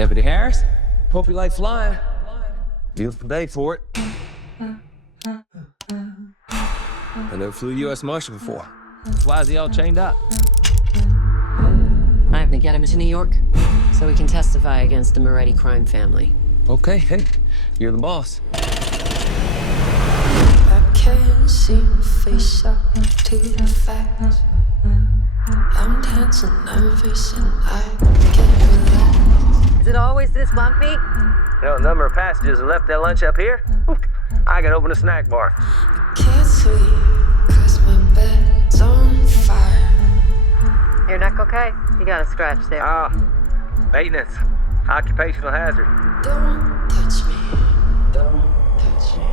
Deputy Harris, hope you like flying. Beautiful day for it. I never flew U.S. Marshal before. Why is he all chained up? I have to get him to New York so we can testify against the Moretti crime family. Okay, hey, you're the boss. I can't seem to face up to the facts. I'm dancing nervous and I can't relax. Is it always this bumpy? You know, a number of passengers have left their lunch up here. I can open a snack bar. Can't sleep cause my bed's on fire. Your neck okay? You got a scratch there. Maintenance. Occupational hazard. Don't touch me, don't touch me.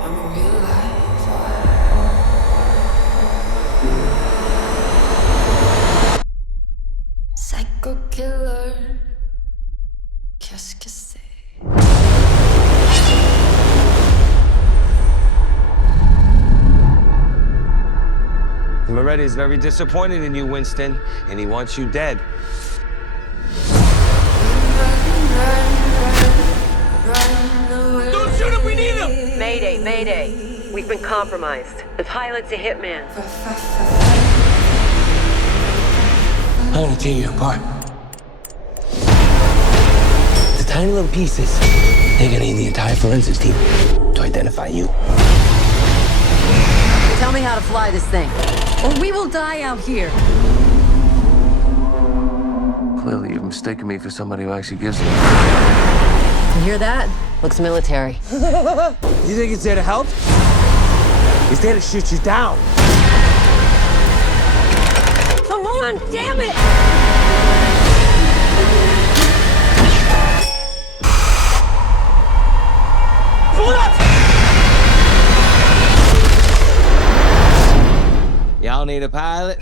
I'm a real life fire. Psycho killer. Qu'est-ce que c'est? Moretti is very disappointed in you, Winston, and he wants you dead. Don't shoot him, we need him! Mayday, mayday. We've been compromised. The pilot's a hitman. I'm gonna tear you apart. The tiny little pieces, they're gonna need the entire forensics team to identify you. Tell me how to fly this thing, or we will die out here. Clearly, you've mistaken me for somebody who actually gives them. You hear that? Looks military. You think it's there to help? It's there to shoot you down. Come on, damn it! Pull up! Y'all need a pilot?